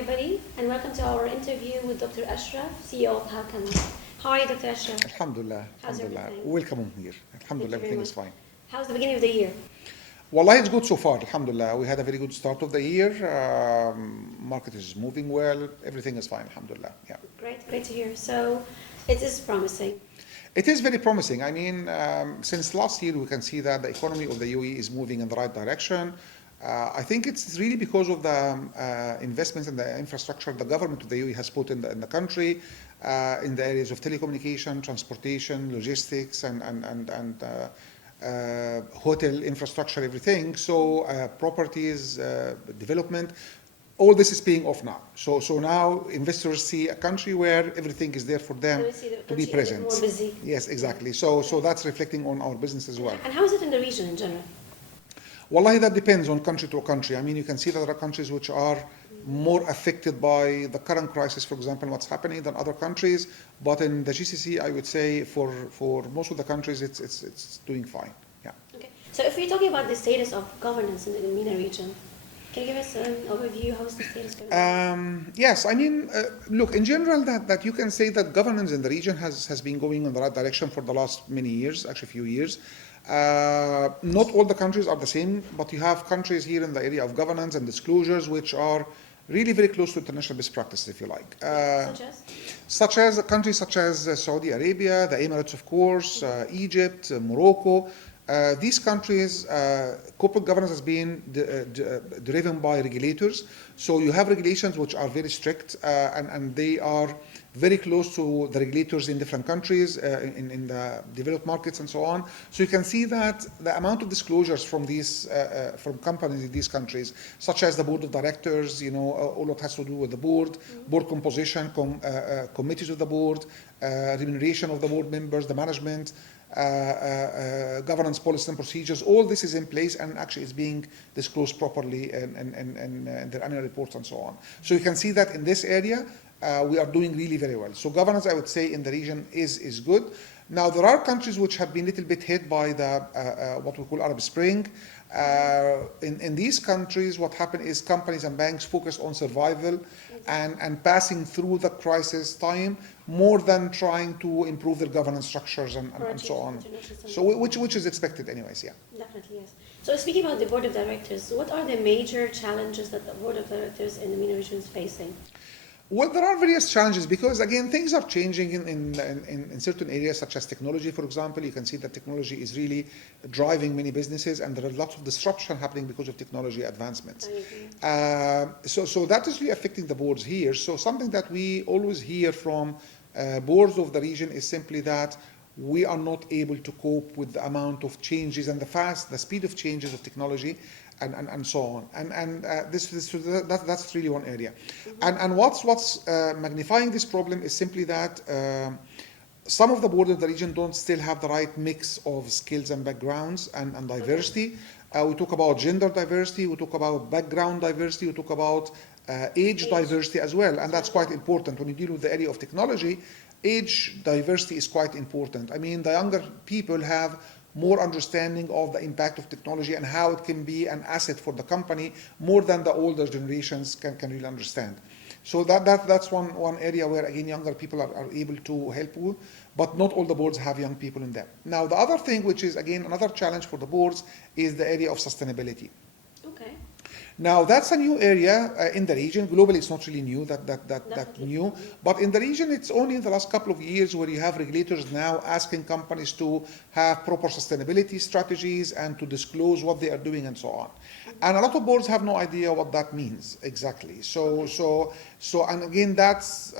everybody, and welcome to our interview with Dr. Ashraf, CEO of Hawkamah. How are you, Dr. Ashraf? Alhamdulillah. How's Alhamdulillah. everything? Welcome here. Alhamdulillah, Thank you very everything much. is fine. How's the beginning of the year? Wallahi, it's good so far. Alhamdulillah. We had a very good start of the year. Market is moving well. Everything is fine. Alhamdulillah. Yeah. Great to hear. So, it is promising. It is very promising. I mean, since last year, we can see that the economy of the UAE is moving in the right direction. I think it's really because of the investments in the infrastructure the government of the UAE has put in the country, in the areas of telecommunication, transportation, logistics, and hotel infrastructure, everything. So properties, development, all this is paying off now. So now investors see a country where everything is there for them to be present. More busy. Yes, exactly. So that's reflecting on our business as well. And how is it in the region in general? Wallahi, that depends on country to country. I mean, you can see that there are countries which are more affected by the current crisis, for example, what's happening than other countries. But in the GCC, I would say for most of the countries, it's doing fine. Yeah. Okay. So if we're talking about the status of governance in the MENA region, can you give us an overview? How is the status going? Yes, I mean, look, in general, that you can say that governance in the region has been going in the right direction for the last many years, actually a few years. Not all the countries are the same, but you have countries here in the area of governance and disclosures which are really very close to international best practices, if you like. Such as countries such as Saudi Arabia, the Emirates, of course, Egypt, Morocco. These countries, corporate governance has been driven by regulators. So you have regulations which are very strict, and they are very close to the regulators in different countries, in the developed markets and so on. So you can see that the amount of disclosures from these from companies in these countries, such as the board of directors, all what has to do with the board, board composition, committees of the board, remuneration of the board members, the management, governance policies and procedures, all this is in place and actually is being disclosed properly in their annual reports and so on. So you can see that in this area, we are doing really very well. So governance, I would say, in the region is good. Now, there are countries which have been a little bit hit by the what we call Arab Spring. In these countries, what happened is companies and banks focused on survival and passing through the crisis time more than trying to improve their governance structures and so on. So which is expected anyways, yeah. Definitely, yes. So speaking about the board of directors, what are the major challenges that the board of directors in the MENA region is facing? Well, there are various challenges because, again, things are changing in certain areas, such as technology, for example. You can see that technology is really driving many businesses, and there are lots of disruption happening because of technology advancements. So that is really affecting the boards here. So something that we always hear from boards of the region is simply that we are not able to cope with the amount of changes and the speed of changes of technology and so on. And that's really one area. And what's magnifying this problem is simply that some of the boards of the region don't still have the right mix of skills and backgrounds and diversity. We talk about gender diversity, we talk about background diversity, we talk about age diversity as well, and that's quite important. When you deal with the area of technology, age diversity is quite important. I mean, the younger people have more understanding of the impact of technology and how it can be an asset for the company more than the older generations can really understand. So that's one area where, again, younger people are able to help with, but not all the boards have young people in them. Now, the other thing, which is, again, another challenge for the boards, is the area of sustainability. Okay. Now, that's a new area in the region. Globally, it's not really new, that new. But in the region, it's only in the last couple of years where you have regulators now asking companies to have proper sustainability strategies and to disclose what they are doing and so on. And a lot of boards have no idea what that means exactly. So and again, that's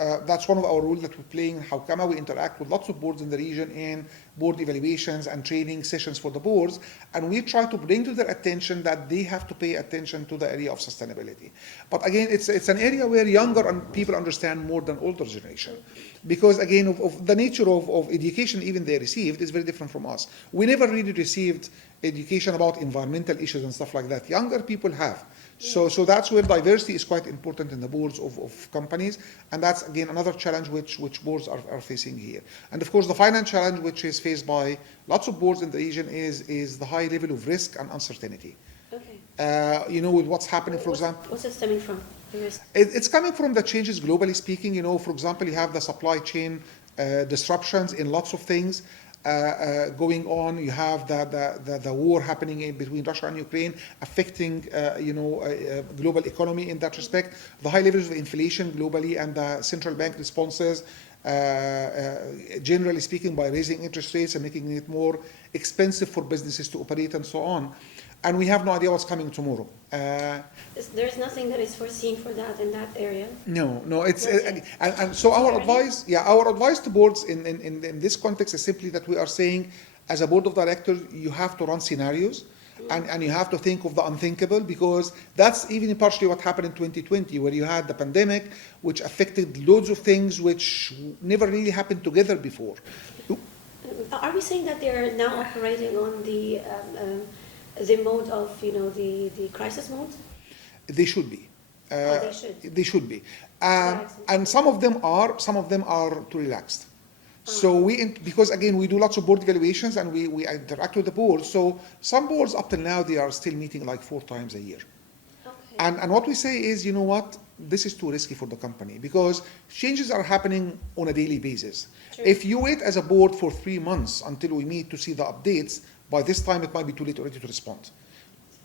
one of our roles that we play in Hawkamah. We interact with lots of boards in the region in board evaluations and training sessions for the boards, and we try to bring to their attention that they have to pay attention to the area of sustainability. But again, it's an area where younger people understand more than older generation, because again, of the nature of education even they received is very different from us. We never really received education about environmental issues and stuff like that. Younger people have. So that's where diversity is quite important in the boards of companies, and that's, again, another challenge which boards are facing here. And of course, the final challenge which is faced by lots of boards in the region is the high level of risk and uncertainty. Okay. With what's happening, for example. What's it stemming from? the risk? It's coming from the changes globally speaking. You know, for example, you have the supply chain disruptions in lots of things going on. You have the war happening between Russia and Ukraine affecting global economy in that respect. The high levels of inflation globally and the central bank responses, generally speaking, by raising interest rates and making it more expensive for businesses to operate and so on. And we have no idea what's coming tomorrow. There's nothing that is foreseen for that in that area. No. It's and so our advice to boards in this context is simply that we are saying, as a board of directors, you have to run scenarios, and you have to think of the unthinkable, because that's even partially what happened in 2020, where you had the pandemic, which affected loads of things which never really happened together before. Are we saying that they are now operating on the mode of, the crisis mode? They should be. They should. They should be. And some of them are too relaxed. So because again, we do lots of board evaluations and we interact with the board. So some boards up till now, they are still meeting like 4 times a year. Okay. And what we say is, you know what, this is too risky for the company, because changes are happening on a daily basis. True. If you wait as a board for 3 months until we meet to see the updates, by this time it might be too late already to respond.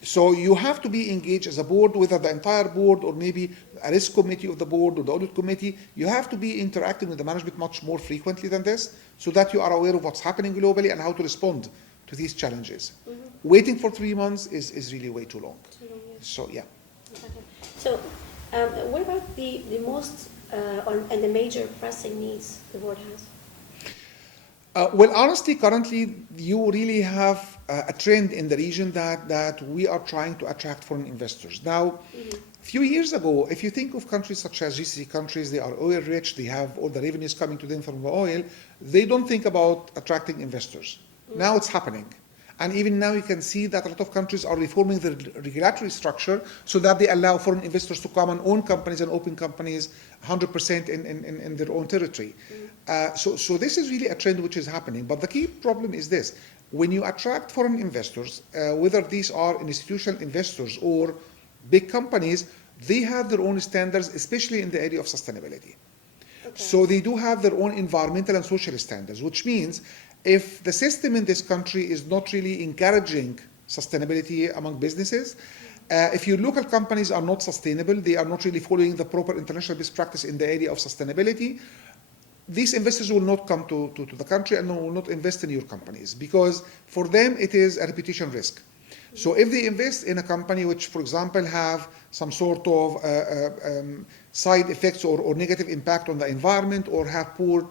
So you have to be engaged as a board, whether the entire board or maybe a risk committee of the board or the audit committee. You have to be interacting with the management much more frequently than this, so that you are aware of what's happening globally and how to respond to these challenges. Mm-hmm. Waiting for 3 months is really way too long. Too long, yes. So yeah. Exactly. So what about the most and the major pressing needs the board has? Well, honestly, currently you really have a trend in the region that we are trying to attract foreign investors. Now, a few years ago, if you think of countries such as GCC countries, they are oil rich, they have all the revenues coming to them from the oil, they don't think about attracting investors. Now it's happening. And even now you can see that a lot of countries are reforming their regulatory structure so that they allow foreign investors to come and own companies and open companies 100% in their own territory. So this is really a trend which is happening. But the key problem is this. When you attract foreign investors, whether these are institutional investors or big companies, they have their own standards, especially in the area of sustainability. Okay. So they do have their own environmental and social standards, which means if the system in this country is not really encouraging sustainability among businesses, if your local companies are not sustainable, they are not really following the proper international best practice in the area of sustainability, these investors will not come to the country and will not invest in your companies, because for them it is a reputation risk. So if they invest in a company which, for example, have some sort of side effects or negative impact on the environment, or have poor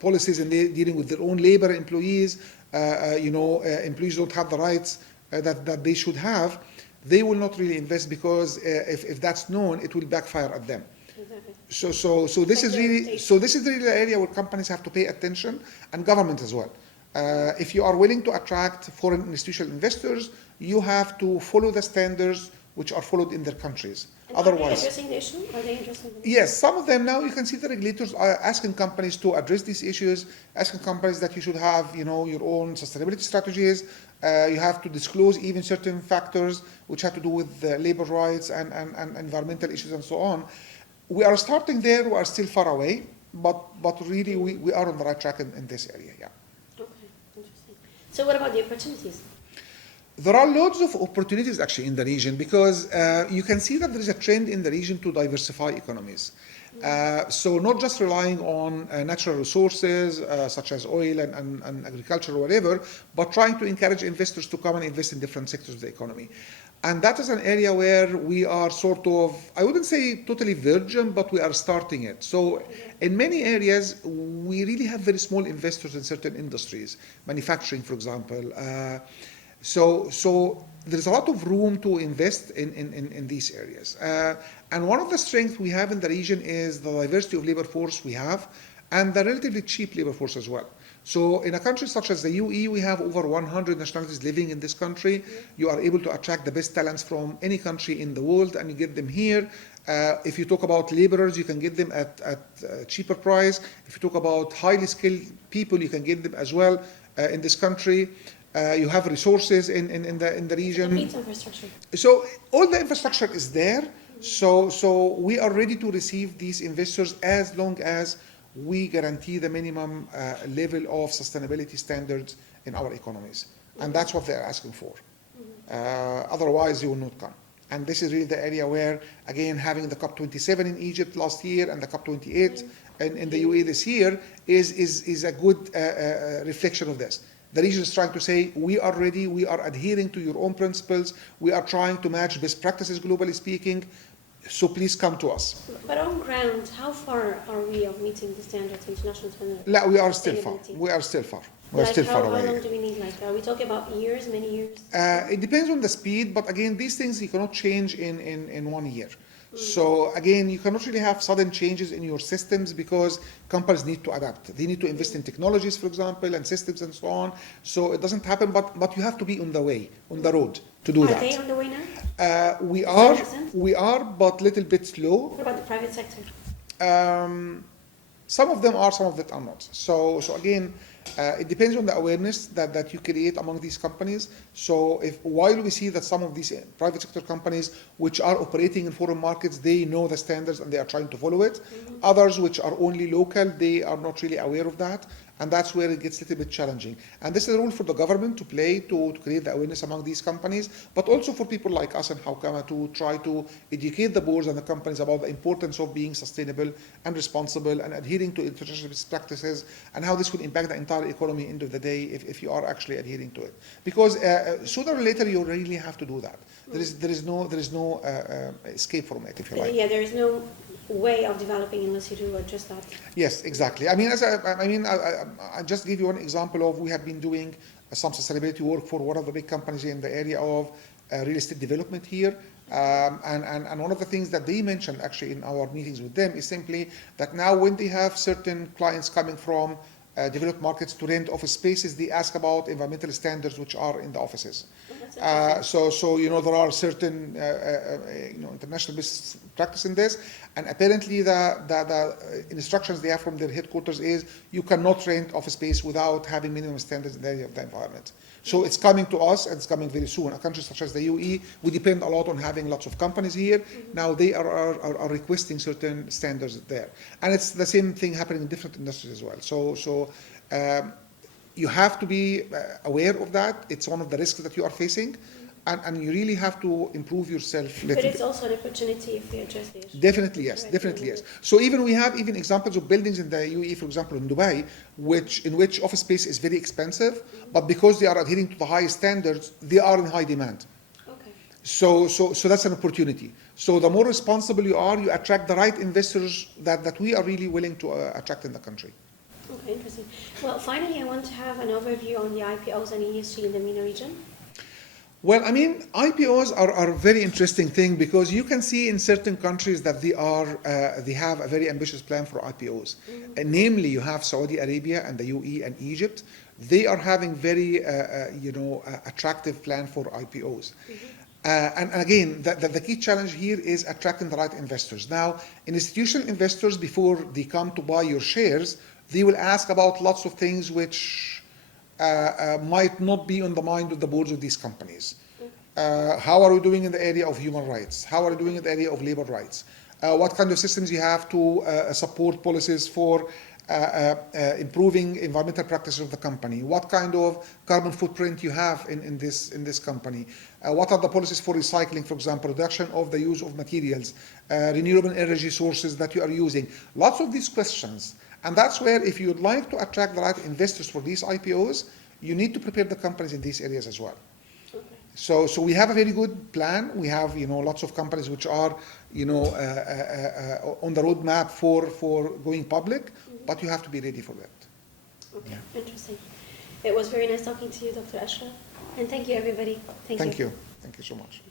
policies in dealing with their own labor employees, employees don't have the rights that they should have, they will not really invest, because if that's known, it will backfire at them. Exactly. So this is really the area where companies have to pay attention, and government as well. If you are willing to attract foreign institutional investors, you have to follow the standards which are followed in their countries. And Otherwise, are they addressing the issue? Are they interested in yes, some of them now you can see the regulators are asking companies to address these issues, asking companies that you should have, your own sustainability strategies. You have to disclose even certain factors which have to do with labor rights and environmental issues and so on. We are starting there. We are still far away, but really we are on the right track in this area. Yeah. Okay, interesting. So what about the opportunities? There are loads of opportunities actually in the region, because you can see that there is a trend in the region to diversify economies. So not just relying on natural resources such as oil and agriculture or whatever, but trying to encourage investors to come and invest in different sectors of the economy. And that is an area where we are sort of, I wouldn't say totally virgin, but we are starting it. So in many areas, we really have very small investors in certain industries, manufacturing, for example. So there's a lot of room to invest in these areas. And one of the strengths we have in the region is the diversity of labor force we have, and the relatively cheap labor force as well. So in a country such as the UAE, we have over 100 nationalities living in this country. You are able to attract the best talents from any country in the world, and you get them here. If you talk about laborers, you can get them at a cheaper price. If you talk about highly skilled people, you can get them as well in this country. You have resources in the region. It needs infrastructure. So all the infrastructure is there, So we are ready to receive these investors as long as we guarantee the minimum level of sustainability standards in our economies. And that's what they're asking for. Otherwise, they will not come. And this is really the area where, again, having the COP27 in Egypt last year and the COP28 in the UAE this year is a good reflection of this. The region is trying to say, we are ready, we are adhering to your own principles, we are trying to match best practices globally speaking, so please come to us. But on ground, how far are we of meeting the standards, international standards? No, we are still far. We are still far. We're still far away. How long do we need? Like, are we talking about years, many years? It depends on the speed, but again, these things you cannot change in 1 year. So again, you cannot really have sudden changes in your systems because companies need to adapt. They need to invest in technologies, for example, and systems and so on. So it doesn't happen, but you have to be on the way, on the road to do that. Are they on the way now? We are, but a little bit slow. What about the private sector? Some of them are, some of them are not. So again, it depends on the awareness that you create among these companies. So while we see that some of these private sector companies which are operating in foreign markets, they know the standards and they are trying to follow it. Others which are only local, they are not really aware of that. And that's where it gets a little bit challenging. And this is a role for the government to play to create the awareness among these companies, but also for people like us and Hawkamah to try to educate the boards and the companies about the importance of being sustainable and responsible and adhering to international best practices and how this will impact the entire economy end of the day if you are actually adhering to it. Because sooner or later you really have to do that. There is no escape from it, if you like. Yeah, there is no way of developing unless you do just that. Yes, exactly. I mean, I just give you one example of we have been doing some sustainability work for one of the big companies in the area of real estate development here. And one of the things that they mentioned actually in our meetings with them is simply that now when they have certain clients coming from developed markets to rent office spaces, they ask about environmental standards which are in the offices. So there are certain international best practice in this, and apparently the instructions they have from their headquarters is you cannot rent office space without having minimum standards in the area of the environment. So it's coming to us, and it's coming very soon. A country such as the UAE, we depend a lot on having lots of companies here. Now they are requesting certain standards there, and it's the same thing happening in different industries as well. So you have to be aware of that. It's one of the risks that you are facing, and you really have to improve yourself. But it's also an opportunity if you address the issue. Definitely yes, definitely yes. So we have examples of buildings in the UAE, for example, in Dubai, in which office space is very expensive, but because they are adhering to the highest standards, they are in high demand. Okay. So that's an opportunity. So the more responsible you are, you attract the right investors that we are really willing to attract in the country. Okay, interesting. Well, finally, I want to have an overview on the IPOs and ESG in the MENA region. Well, I mean, IPOs are a very interesting thing because you can see in certain countries that they have a very ambitious plan for IPOs. Namely, you have Saudi Arabia and the UAE and Egypt. They are having very, attractive plan for IPOs. And again, the key challenge here is attracting the right investors. Now, institutional investors, before they come to buy your shares, they will ask about lots of things which might not be on the mind of the boards of these companies. How are we doing in the area of human rights? How are we doing in the area of labor rights? What kind of systems you have to support policies for improving environmental practices of the company? What kind of carbon footprint you have in this company? What are the policies for recycling, for example, reduction of the use of materials, renewable energy sources that you are using? Lots of these questions. And that's where, if you'd like to attract the right investors for these IPOs, you need to prepare the companies in these areas as well. Okay. So we have a very good plan. We have lots of companies which are on the roadmap for going public, but you have to be ready for that. Okay, interesting. It was very nice talking to you, Dr. Ashraf, and thank you, everybody. Thank you. Thank you so much.